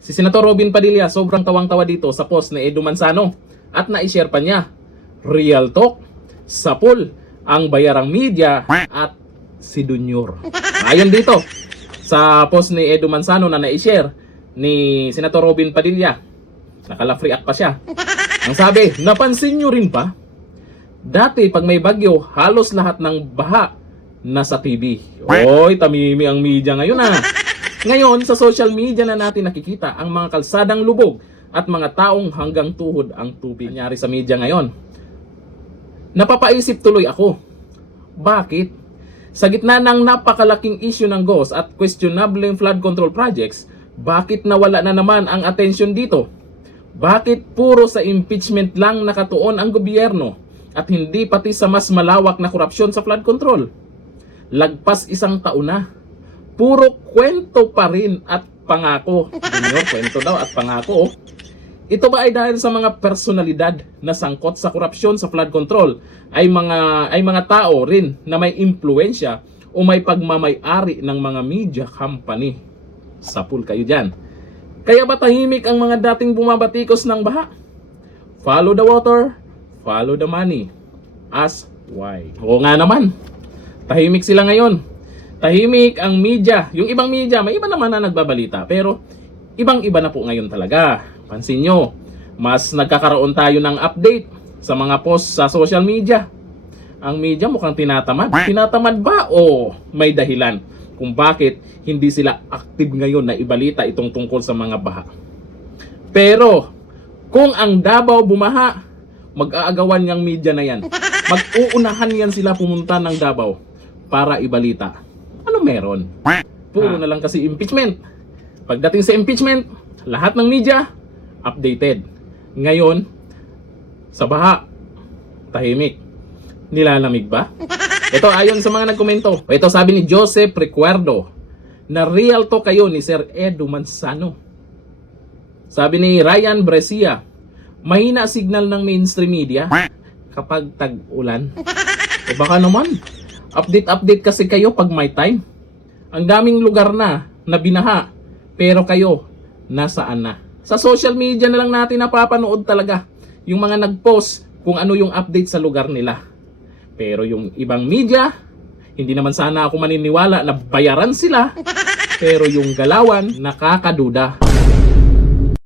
Si Senator Robin Padilla sobrang tawang-tawa dito sa post ni Edu Manzano at na-share pa niya. Real talk, sapul, ang bayarang media at si Dunyor. Ayon dito sa post ni Edu Manzano na na-share ni Senator Robin Padilla. Nakala-free act pa siya. Ang sabi, napansin nyo rin ba? Dati pag may bagyo, halos lahat ng baha nasa TV. Oy, tamimi ang media ngayon Ngayon, sa social media na natin nakikita ang mga kalsadang lubog at mga taong hanggang tuhod ang tubig. Nangyari sa media ngayon. Napapaisip tuloy ako. Bakit? Sa gitna ng napakalaking issue ng GOS at questionable flood control projects, bakit nawala na naman ang atensyon dito? Bakit puro sa impeachment lang nakatuon ang gobyerno at hindi pati sa mas malawak na korupsyon sa flood control? Lagpas isang taon na. Puro kwento pa rin at pangako. Dunyor, kwento daw at pangako. Ito ba ay dahil sa mga personalidad na sangkot sa korupsyon sa flood control ay mga tao rin na may impluensya o may pagmamay-ari ng mga media company? Sapul kayo dyan. Kaya ba tahimik ang mga dating bumabatikos ng baha? Follow the water, follow the money. Ask why. Oo nga naman. Tahimik sila ngayon. Tahimik ang media. Yung ibang media, may iba naman na nagbabalita. Pero ibang-iba na po ngayon talaga. Pansin nyo, mas nagkakaroon tayo ng update sa mga post sa social media. Ang media mukhang tinatamad. Tinatamad ba o may dahilan kung bakit hindi sila active ngayon na ibalita itong tungkol sa mga baha? Pero kung ang Davao bumaha, mag-aagawan yung media na yan. Mag-uunahan yan sila pumunta ng Davao para ibalita. Ano meron? Puro na lang kasi impeachment. Pagdating sa impeachment, lahat ng media updated. Ngayon, sa baha, tahimik. Nilalamig ba? Ito ayon sa mga nagkomento. Ito sabi ni Joseph Recuerdo na real to kayo ni Sir Edu Manzano. Sabi ni Ryan Brescia, mahina signal ng mainstream media kapag tag-ulan. E baka naman, update kasi kayo pag may time. Ang daming lugar na binaha, pero kayo, nasaan na? Sa social media na lang natin napapanood talaga yung mga nag-post kung ano yung update sa lugar nila. Pero yung ibang media, hindi naman sana ako maniniwala na bayaran sila, pero yung galawan, nakakaduda.